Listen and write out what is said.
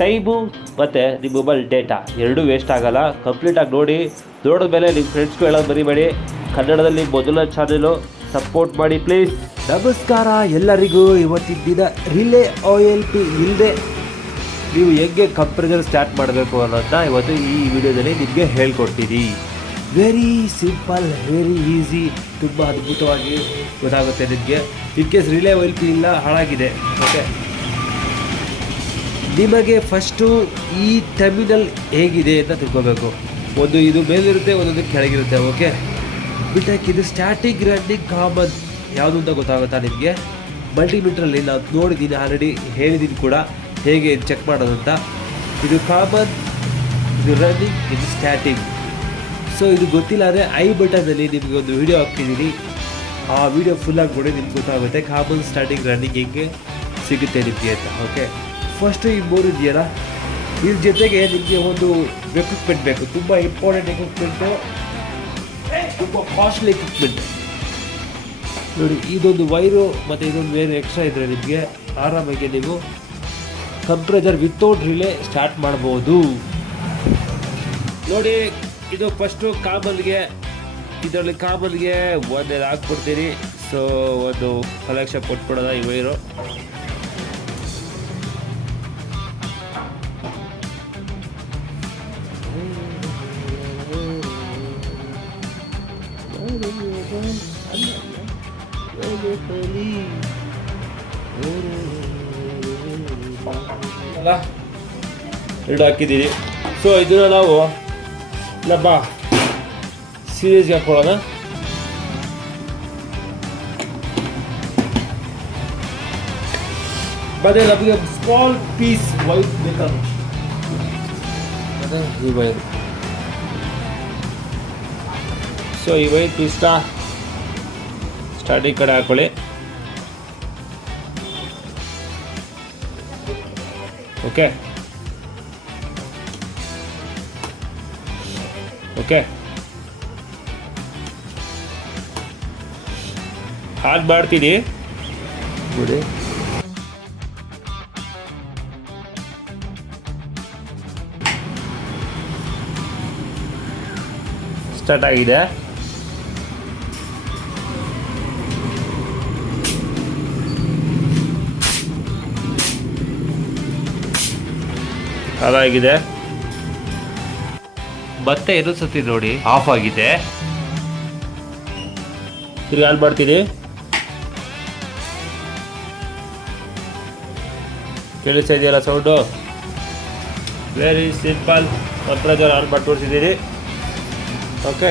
Time ಮತ್ತು ನಿಮ್ಮ mobile data ಎರಡೂ ವೇಸ್ಟ್ ಆಗೋಲ್ಲ. ಕಂಪ್ಲೀಟಾಗಿ ನೋಡಿದ ಮೇಲೆ ನಿಮ್ಮ ಫ್ರೆಂಡ್ಸ್ಗೂ ಹೇಳೋದು ಮರಿಬೇಡಿ. ಕನ್ನಡದಲ್ಲಿ ಮೊದಲ ಚಾನೆಲು, ಸಪೋರ್ಟ್ ಮಾಡಿ ಪ್ಲೀಸ್. ನಮಸ್ಕಾರ ಎಲ್ಲರಿಗೂ. ಇವತ್ತಿನ ದಿನ ರಿಲೇ OLP ಇಲ್ಲದೆ ನೀವು ಹೇಗೆ ಕಂಪ್ರೆಸರ್ ಸ್ಟಾರ್ಟ್ ಮಾಡಬೇಕು ಅನ್ನೋದನ್ನ ಇವತ್ತು ಈ ವಿಡಿಯೋದಲ್ಲಿ ನಿಮಗೆ ಹೇಳ್ಕೊಡ್ತೀನಿ. ವೆರಿ ಸಿಂಪಲ್, ವೆರಿ ಈಸಿ, ತುಂಬ ಅದ್ಭುತವಾಗಿ ಗೊತ್ತಾಗುತ್ತೆ ನಿಮಗೆ. ಇನ್ ಕೇಸ್ ರಿಲೇ OLP ಇಲ್ಲ, ಹಾಳಾಗಿದೆ. ಓಕೆ, ನಿಮಗೆ ಫಸ್ಟು ಈ ಟರ್ಮಿನಲ್ ಹೇಗಿದೆ ಅಂತ ತಿಳ್ಕೊಬೇಕು. ಒಂದು ಇದು ಮೇಲಿರುತ್ತೆ, ಒಂದೊಂದು ಕೆಳಗಿರುತ್ತೆ. ಓಕೆ, ಬಿಟ್ಟಾಕಿ ಇದು ಸ್ಟಾರ್ಟಿಂಗ್ ರನ್ನಿಂಗ್ ಕಾಮನ್ ಯಾವುದು ಅಂತ ಗೊತ್ತಾಗುತ್ತಾ ನಿಮಗೆ? ಮಲ್ಟಿಮೀಟ್ರಲ್ಲಿ ನಾನು ನೋಡಿದ್ದೀನಿ, ಆಲ್ರೆಡಿ ಹೇಳಿದ್ದೀನಿ ಕೂಡ ಹೇಗೆ ಚೆಕ್ ಮಾಡೋದು ಅಂತ. ಇದು ಕಾಮನ್, ಇದು ರನ್ನಿಂಗ್, ಇದು ಸ್ಟಾರ್ಟಿಂಗ್. ಸೊ ಇದು ಗೊತ್ತಿಲ್ಲ ಅಂದರೆ ಐ ಬಟನ್ನಲ್ಲಿ ನಿಮಗೆ ಒಂದು ವಿಡಿಯೋ ಹಾಕ್ತಿದ್ದೀನಿ. ಆ ವಿಡಿಯೋ ಫುಲ್ಲಾಗಿ ನೋಡಿ ನಿಮ್ಗೆ ಗೊತ್ತಾಗುತ್ತೆ ಕಾಮನ್, ಸ್ಟಾರ್ಟಿಂಗ್, ರನ್ನಿಂಗ್ ಹೆಂಗೆ ಸಿಗುತ್ತೆ ನಿಮಗೆ ಅಂತ. ಓಕೆ, ಫಸ್ಟು ಈ ಮೂರು ಇದೆಯಲ್ಲ, ಇದ್ರ ಜೊತೆಗೆ ನಿಮಗೆ ಒಂದು ಎಕ್ವಿಪ್ಮೆಂಟ್ ಬೇಕು. ತುಂಬ ಇಂಪಾರ್ಟೆಂಟ್ ಎಕ್ವಿಪ್ಮೆಂಟು, ತುಂಬ ಕಾಸ್ಟ್ಲಿ ಎಕ್ವಿಪ್ಮೆಂಟ್. ನೋಡಿ, ಇದೊಂದು ವೈರು ಮತ್ತು ಇದೊಂದು ಬೇರೆ ಎಕ್ಸ್ಟ್ರಾ ಇದ್ದರೆ ನಿಮಗೆ ಆರಾಮಾಗಿ ನೀವು ಕಂಪ್ರೆಸರ್ ವಿತೌಟ್ ರಿಲೇ ಸ್ಟಾರ್ಟ್ ಮಾಡ್ಬೋದು. ನೋಡಿ, ಇದು ಫಸ್ಟು ಕಾಮನ್ಗೆ, ಇದರಲ್ಲಿ ಕಾಮನ್ಗೆ ಒಂದೇದು ಹಾಕ್ಬಿಡ್ತೀನಿ. ಸೊ ಒಂದು ಕಲೆಕ್ಷನ್ ಕೊಟ್ಬಿಡೋದ ಈ ವೈರು. ಎರಡು ಹಾಕಿದ್ದೀವಿ. ಸೊ ಇದನ್ನ ನಾವು ಬಾ ಸೀರೀಸ್ಗೆ ಹಾಕೊಳ್ಳೋಣ. ಮತ್ತೆ ನಮಗೆ ಸ್ಮಾಲ್ ಪೀಸ್ ವೈಟ್ ಬೇಕಾದ ಮತ್ತೆ ಈ ವೈರು. ಸೊ ಈ ವೈಟ್ ಪೀಸ್ನ ಸ್ಟಾರ್ಟಿಂಗ್ ಕಡೆ ಹಾಕೊಳ್ಳಿ. ಓಕೆ ಓಕೆ, ಆನ್ ಮಾಡ್ತೀನಿ ನೋಡಿ. ಸ್ಟಾರ್ಟ್ ಆಗಿದೆ. ಅದಾಗಿದೆ. ಮತ್ತೆ ಇನ್ನೊಂದು ಸತಿ ನೋಡಿ, ಆಫ್ ಆಗಿದೆ. ತಿರ್ಗಿ ಆನ್ ಮಾಡ್ತೀನಿ. ಕೇಳಿಸ್ತಾ ಇದೆಯಲ್ಲ sound? Very simple, compressor on ಮಾಡಿ ತೋರಿಸಿದ್ದೀನಿ. ಓಕೆ.